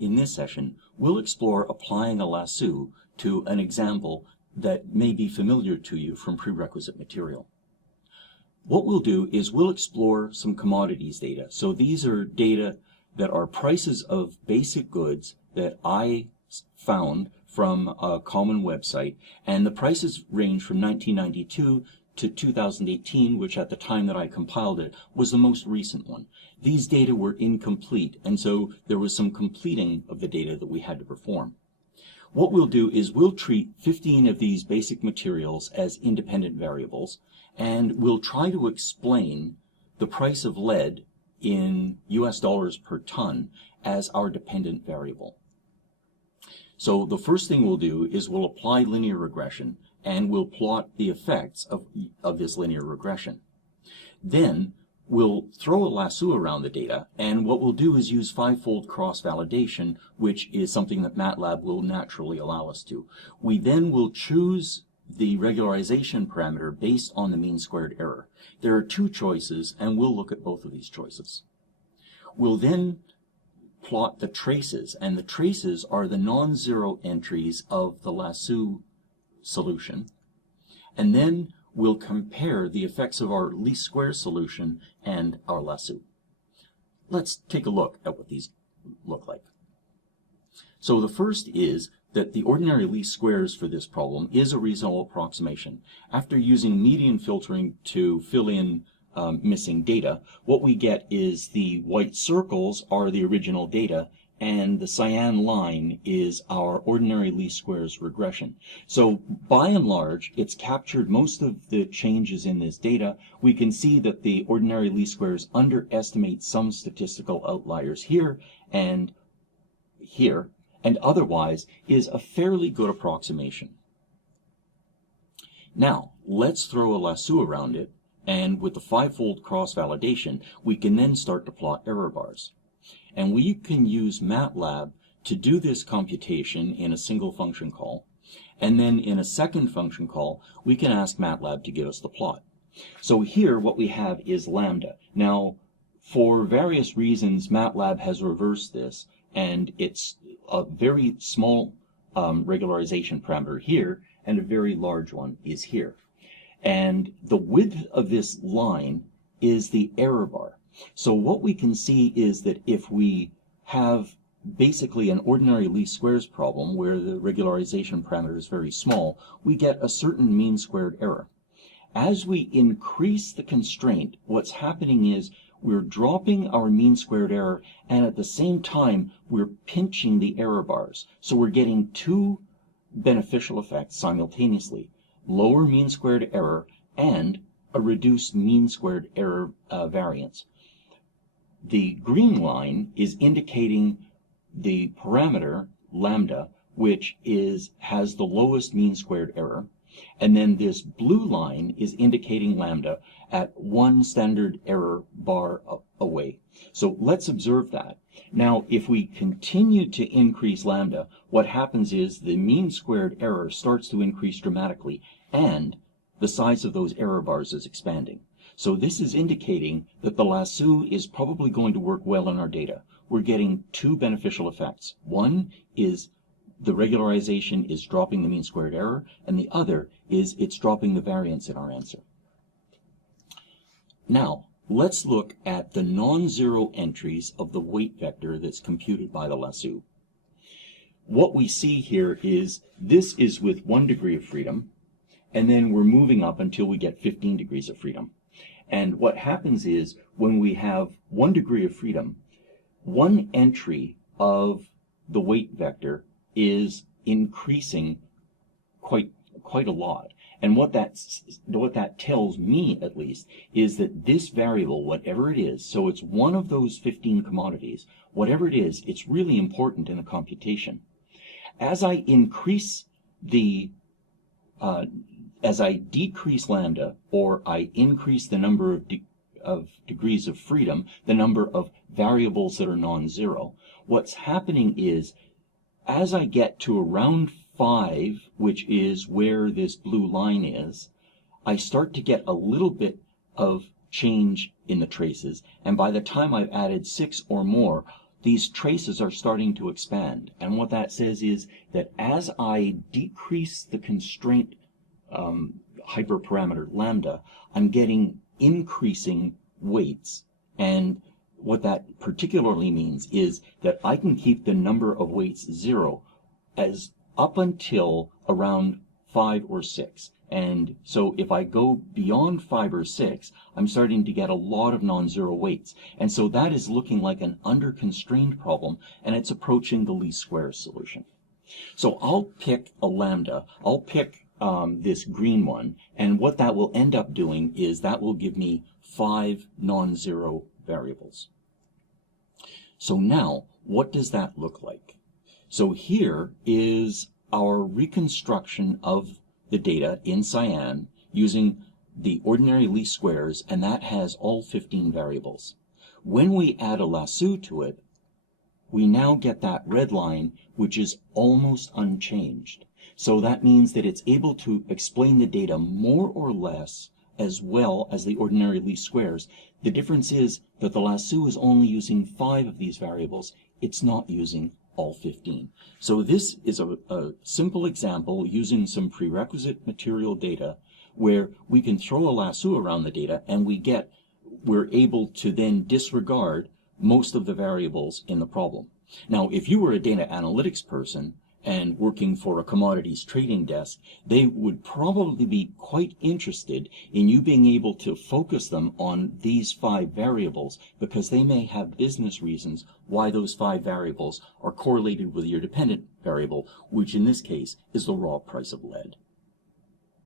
In this session, we'll explore applying a lasso to an example that may be familiar to you from prerequisite material. What we'll do is we'll explore some commodities data. So these are data that are prices of basic goods that I found from a common website, and the prices range from 1992 to 2018, which at the time that I compiled it was the most recent one. These data were incomplete, and so there was some completing of the data that we had to perform. What we'll do is we'll treat 15 of these basic materials as independent variables, and we'll try to explain the price of lead in US dollars per ton as our dependent variable. So the first thing we'll do is we'll apply linear regression, and we'll plot the effects of this linear regression. Then we'll throw a lasso around the data, and what we'll do is use five-fold cross-validation, which is something that MATLAB will naturally allow us to. We then will choose the regularization parameter based on the mean squared error. There are two choices, and we'll look at both of these choices. We'll then plot the traces, and the traces are the non-zero entries of the lasso solution, and then we'll compare the effects of our least square solution and our lasso. Let's take a look at what these look like. So the first is that the ordinary least squares for this problem is a reasonable approximation. After using median filtering to fill in missing data, what we get is the white circles are the original data, and the cyan line is our ordinary least squares regression. So by and large, it's captured most of the changes in this data. We can see that the ordinary least squares underestimate some statistical outliers here, and otherwise is a fairly good approximation. Now, let's throw a lasso around it, and with the five-fold cross-validation, we can then start to plot error bars. And we can use MATLAB to do this computation in a single function call, and then in a second function call, we can ask MATLAB to give us the plot. So here what we have is lambda. Now, for various reasons, MATLAB has reversed this, and it's a very small regularization parameter here, and a very large one is here. And the width of this line is the error bar. So what we can see is that if we have basically an ordinary least squares problem where the regularization parameter is very small, we get a certain mean squared error. As we increase the constraint, what's happening is we're dropping our mean squared error, and at the same time we're pinching the error bars. So we're getting two beneficial effects simultaneously: lower mean squared error and a reduced mean squared error variance. The green line is indicating the parameter lambda, which has the lowest mean squared error, and then this blue line is indicating lambda at one standard error bar away. So let's observe that. Now, if we continue to increase lambda, what happens is the mean squared error starts to increase dramatically, and the size of those error bars is expanding. So this is indicating that the lasso is probably going to work well in our data. We're getting two beneficial effects. One is the regularization is dropping the mean squared error, and the other is it's dropping the variance in our answer. Now, let's look at the non-zero entries of the weight vector that's computed by the lasso. What we see here is this is with 1 degree of freedom, and then we're moving up until we get 15 degrees of freedom. And what happens is when we have 1 degree of freedom, one entry of the weight vector is increasing quite a lot. And what that tells me, at least, is that this variable, whatever it is, so it's one of those 15 commodities, whatever it is, it's really important in the computation. As I increase as I decrease lambda, or I increase the number of degrees of freedom, the number of variables that are non-zero, what's happening is as I get to around 5, which is where this blue line is, I start to get a little bit of change in the traces, and by the time I've added 6 or more, these traces are starting to expand. And what that says is that as I decrease the constraint hyperparameter lambda, I'm getting increasing weights. And what that particularly means is that I can keep the number of weights 0 as up until around 5 or 6. And so if I go beyond 5 or 6, I'm starting to get a lot of non-zero weights. And so that is looking like an under-constrained problem, and it's approaching the least squares solution. So I'll pick a lambda. I'll pick this green one, and what that will end up doing is that will give me 5 non-zero variables. So now, what does that look like? So here is our reconstruction of the data in cyan using the ordinary least squares, and that has all 15 variables. When we add a lasso to it, we now get that red line, which is almost unchanged. So that means that it's able to explain the data more or less as well as the ordinary least squares. The difference is that the lasso is only using 5 of these variables. It's not using all 15. So this is a simple example using some prerequisite material data where we can throw a lasso around the data and we're able to then disregard most of the variables in the problem. Now, if you were a data analytics person and working for a commodities trading desk, they would probably be quite interested in you being able to focus them on these 5 variables, because they may have business reasons why those 5 variables are correlated with your dependent variable, which in this case is the raw price of lead.